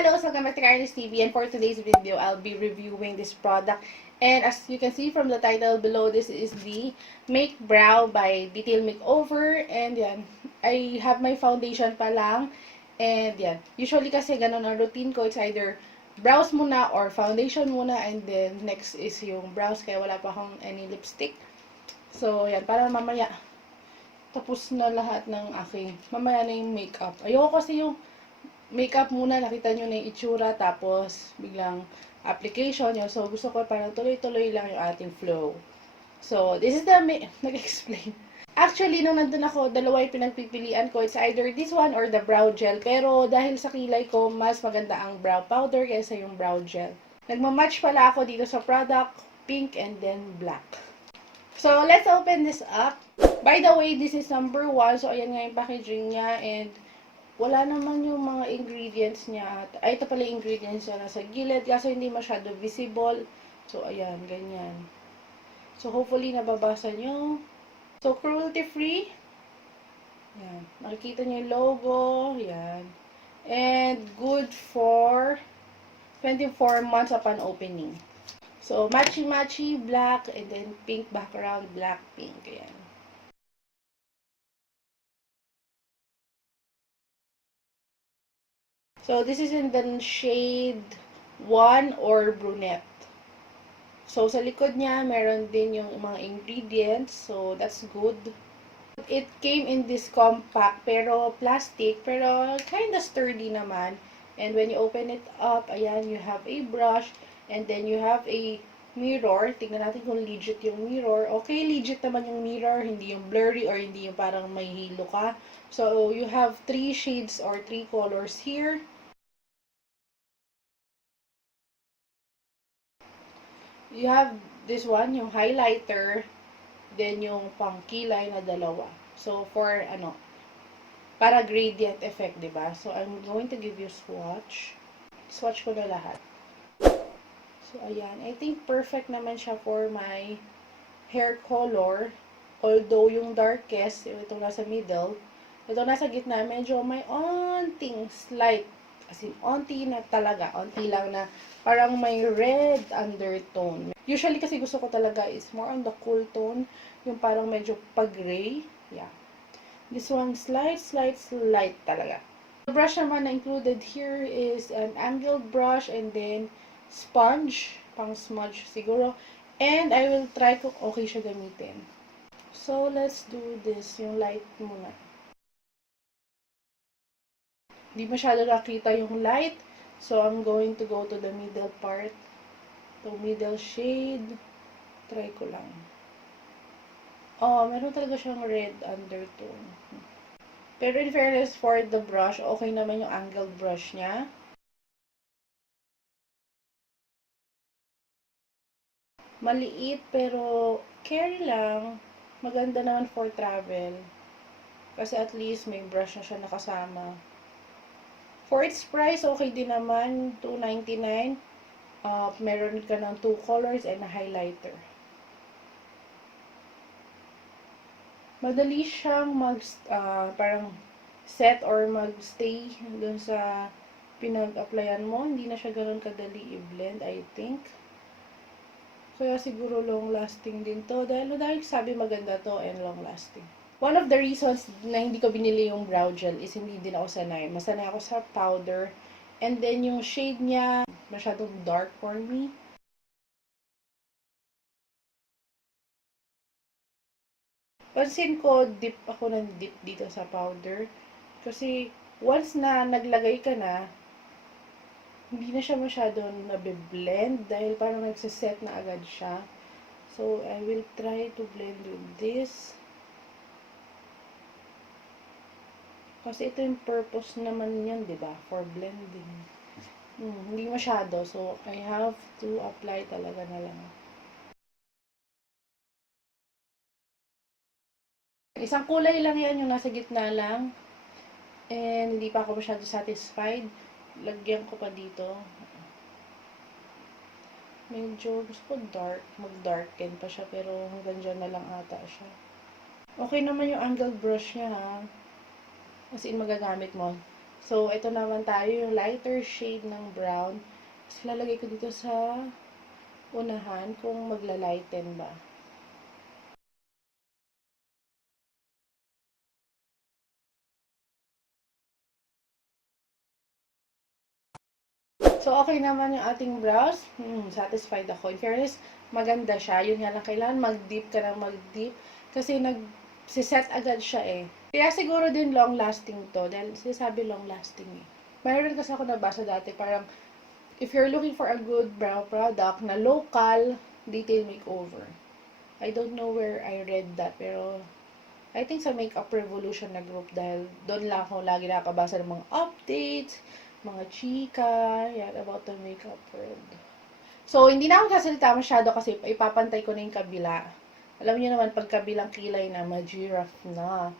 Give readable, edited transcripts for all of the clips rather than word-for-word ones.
Hello, welcome back to Karenliz TV, and for today's video, I'll be reviewing this product. And as you can see from the title below, this is the Make Brow by Detail Makeover. And yan, I have my foundation pa lang. And yan, usually kasi ganun ang routine ko. It's either brows muna or foundation muna, and then next is yung brows, kaya wala pa akong any lipstick. So yan, para mamaya tapos na lahat ng aking, mamaya na yung makeup. Ayoko kasi yung makeup muna, nakita nyo na yung itsura, tapos biglang application yun. So, gusto ko parang tuloy-tuloy lang yung ating flow. So, this is the nag-explain. Actually, nung nandun ako, dalawa yung pinagpipilian ko. It's either this one or the brow gel. Pero, dahil sa kilay ko, mas maganda ang brow powder kaysa yung brow gel. Nagmamatch pala ako dito sa product, pink and then black. So, let's open this up. By the way, this is number 1. So, ayan nga yung packaging niya, and wala naman yung mga ingredients niya. Ay, ito pala yung ingredients niya nasa gilid. Kaso hindi masyado visible. So, ayan, ganyan. So, hopefully, nababasa nyo. So, cruelty-free. Ayan. Makikita nyo yung logo. Ayan. And good for 24 months upon opening. So, matchy-matchy, black, and then pink background, black, pink. Ayan. So, this is in the shade 1 or brunette. So, sa likod niya, meron din yung mga ingredients. So, that's good. It came in this compact, pero plastic, pero kinda sturdy naman. And when you open it up, ayan, you have a brush, and then you have a mirror. Tingnan natin kung legit yung mirror. Okay, legit naman yung mirror, hindi yung blurry or hindi yung parang may halo ka. So, you have 3 shades or 3 colors here. You have this one, yung highlighter, then yung pangkilay na dalawa. So, for, para gradient effect, diba? So, I'm going to give you swatch. Swatch ko na lahat. So, ayan. I think perfect naman siya for my hair color. Although, yung darkest, itong nasa middle, itong nasa gitna, medyo may onting slight. Kasi, onti na talaga. Onti lang na parang may red undertone. Usually kasi gusto ko talaga is more on the cool tone. Yung parang medyo pag-gray. Yeah. This one, slight talaga. The brush naman na included here is an angled brush and then sponge. Pang smudge siguro. And I will try kung okay siya gamitin. So, let's do this. Yung light muna. Di masyado nakita yung light. So, I'm going to go to the middle part. The middle shade. Try ko lang. Oh, meron talaga siyang red undertone. Pero in fairness for the brush, okay naman yung angled brush niya. Maliit, pero carry lang. Maganda naman for travel. Kasi at least may brush na siya nakasama. For its price, okay din naman. $2.99. Meron ka ng 2 colors and a highlighter. Madali siyang parang set or magstay dun sa pinag-applyan mo. Hindi na siya ganoon kadali i-blend, I think. Kaya siguro long-lasting din to. Dahil sabi maganda to and long-lasting. One of the reasons na hindi ko binili yung brow gel is hindi din ako sanay. Masanay ako sa powder. And then yung shade niya, masyadong dark for me. Pansin ko, dip ako ng dip dito sa powder. Kasi once na naglagay ka na, hindi na siya masyadong nabe-blend dahil parang nagsiset na agad siya. So, I will try to blend with this. Kasi ito yung purpose naman yun, diba? For blending. Hindi masyado. So, I have to apply talaga na lang. Isang kulay lang yan, yung nasa gitna lang. And, hindi pa ako masyado satisfied. Lagyan ko pa dito. Medyo gusto ko dark. Mag-darken pa siya, pero hanggang dyan na lang ata siya. Okay naman yung angled brush niya, ha. As in, magagamit mo. So, ito naman tayo, yung lighter shade ng brown. So, lalagay ko dito sa unahan kung magla-lighten ba. So, okay naman yung ating brows. Satisfied ako. In fairness, maganda siya. Yun nga lang, kailangan mag-dip ka ng mag-dip. Kasi nag-set agad siya eh. Kaya siguro din long-lasting to. Dahil sinasabi long-lasting eh. Mayroon kasi ako nabasa dati, parang if you're looking for a good brow product na local, detail makeover. I don't know where I read that, pero I think sa Makeup Revolution na group dahil doon lang ako lagi nakakabasa ng mga updates, mga chika, yan, about the makeup world. So, hindi na ako sasalita masyado kasi ipapantay ko na yung kabila. Alam niyo naman, pag kabilang kilay na, ma-giraffe na.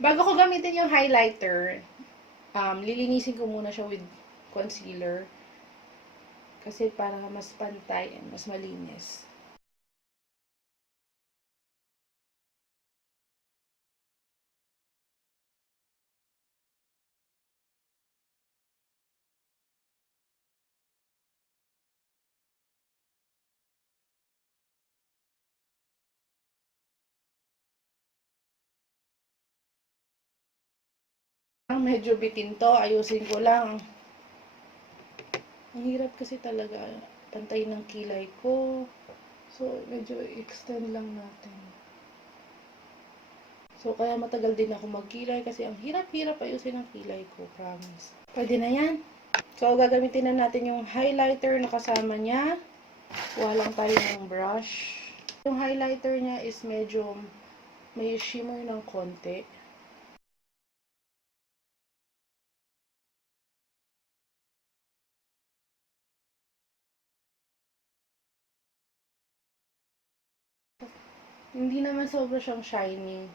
Bago ko gamitin yung highlighter, lilinisin ko muna siya with concealer. Kasi para mas pantay and mas malinis. Medyo bitin to, ayusin ko lang. Ang hirap kasi talaga pantay ng kilay ko. So, medyo extend lang natin. So, kaya matagal din ako magkilay kasi ang hirap-hirap ayusin ang kilay ko, promise. Pwede na yan. So, gagamitin na natin yung highlighter na kasama niya. Kuha lang tayo ng brush. Yung highlighter niya is medyo may shimmer ng konti. Hindi naman sobra siyang shiny.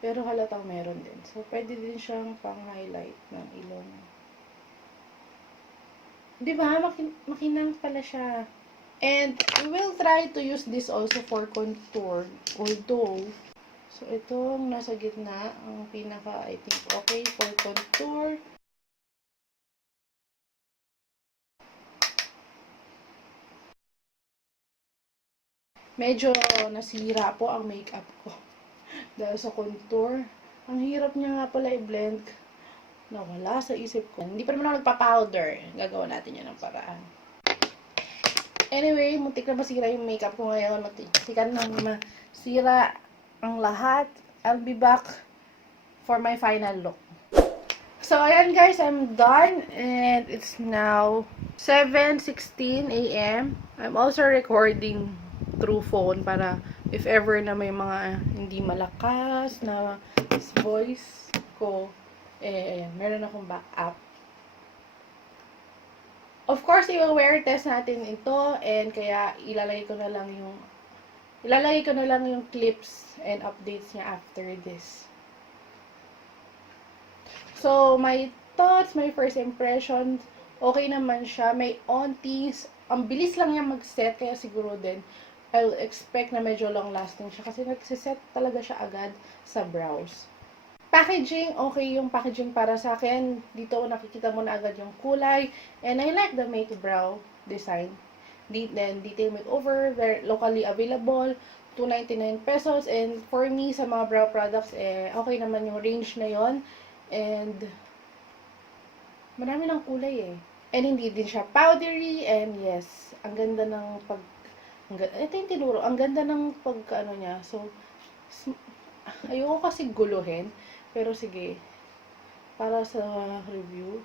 Pero halatang meron din. So, pwede din siyang pang-highlight ng ilong. Diba? Makinang pala siya. And, we will try to use this also for contour. Although, so, itong nasa gitna, ang pinaka, I think, okay for contour. Medyo nasira po ang makeup ko. Dahil sa contour. Ang hirap niya nga pala i-blend. Nawala sa isip ko. Hindi pa naman ako nagpa-powder. Gagawa natin yan ng paraan. Anyway, muntik na masira yung makeup ko ngayon. Muntik na masira ang lahat. I'll be back for my final look. So, ayan guys, I'm done. And it's now 7:16 a.m. I'm also recording through phone para if ever na may mga hindi malakas na voice ko, ayan, meron akong backup. Of course, i-wear test natin ito and kaya ilalagay ko na lang yung clips and updates niya after this. So, my thoughts, my first impressions, okay naman siya. May ontis. Ang bilis lang niya mag-set, kaya siguro din, I'll expect na medyo long-lasting siya. Kasi nagsiset talaga siya agad sa brows. Packaging, okay yung packaging para sa akin. Dito nakikita mo na agad yung kulay. And I like the Make Brow design. Then, detail makeover, very locally available. 299 pesos. And for me, sa mga brow products, okay naman yung range na yon. And, marami ng kulay eh. And hindi din siya powdery. And yes, ang ganda ng ito yung tinuro. Ang ganda ng pagka niya. So, ayoko kasi guluhin. Pero sige, para sa review.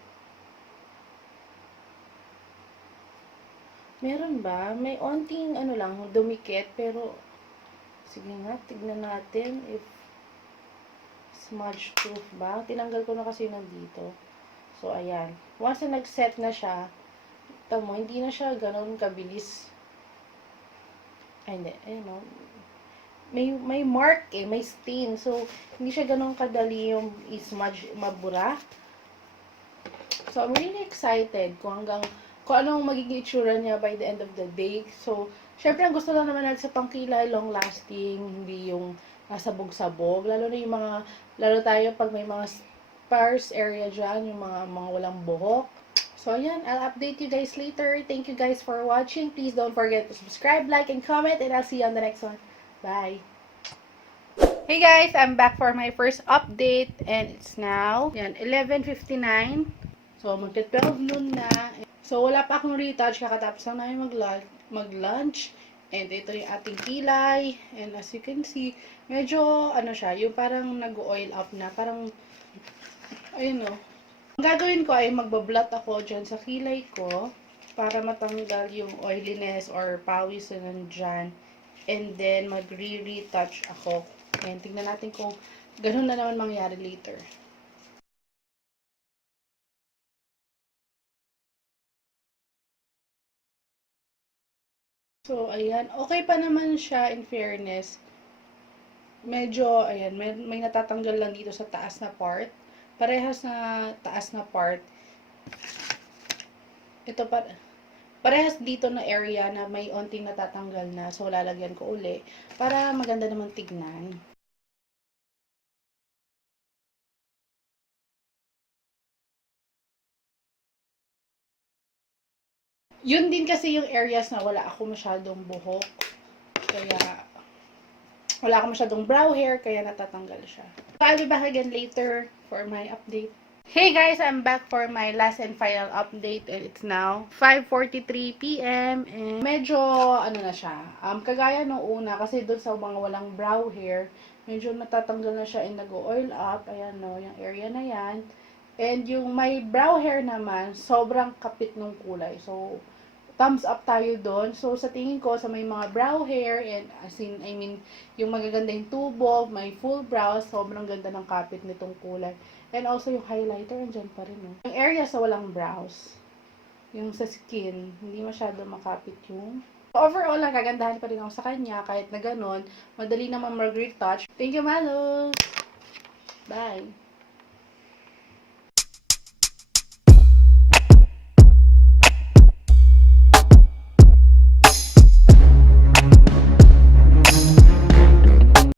Meron ba? May onting lang, dumikit. Pero, sige nga, tignan natin if smudge proof ba. Tinanggal ko na kasi nandito. So, ayan. Once na nag-set na siya, ito mo, hindi na siya ganun kabilis. Ay, hindi. Ayun o. may mark eh, may stain. So, hindi siya ganun kadali yung smudge, mabura. So, I'm really excited kung anong magiging itsura niya by the end of the day. So, syempre, ang gusto lang naman natin sa pangkilay, long lasting, hindi yung sabog-sabog. Lalo tayo pag may mga sparse area dyan, yung mga walang buhok. So, ayan, I'll update you guys later. Thank you guys for watching. Please don't forget to subscribe, like, and comment, and I'll see you on the next one. Bye! Hey guys, I'm back for my first update, and it's now, yan, 11:59. So, magka-12 noon na. So, wala pa akong retouch. Kakatapos lang namin mag-lunch. And ito yung ating kilay. And as you can see, medyo, ano siya, yung parang nag-oil up na. Parang, ayun o. Ang gagawin ko ay magbablot ako dyan sa kilay ko para matanggal yung oiliness or pawis na nandyan. And then, mag-retouch ako. And tingnan natin kung ganun na naman mangyari later. So, ayan. Okay pa naman siya in fairness. Medyo, ayan, may natatanggal lang dito sa taas na part. Parehas na taas na part. Ito parehas dito na area na may onting natatanggal na. So, lalagyan ko uli para maganda naman tignan. Yun din kasi yung areas na wala ako masyadong buhok. Kaya, wala ako masyadong brow hair, kaya natatanggal siya. So, I'll be back again later for my update. Hey guys, I'm back for my last and final update, and it's now 5:43 p.m. and medyo ano na siya. Kagaya nung una kasi doon sa mga walang brow hair, medyo natatanggal na siya and nag-oil up. Ayan no, yung area na yan. And yung may brow hair naman, sobrang kapit ng kulay. So, thumbs up tayo doon. So, sa tingin ko, sa may mga brow hair, and yung magaganda yung tubo, may full brows, sobrang ganda ng kapit nitong kulay. And also, yung highlighter, andyan pa rin. No? Yung area sa walang brows, yung sa skin, hindi masyado makapit yung... Overall, nagagandahan pa rin ako sa kanya, kahit na ganun, madali naman mag-retouch. Thank you, Malo! Bye!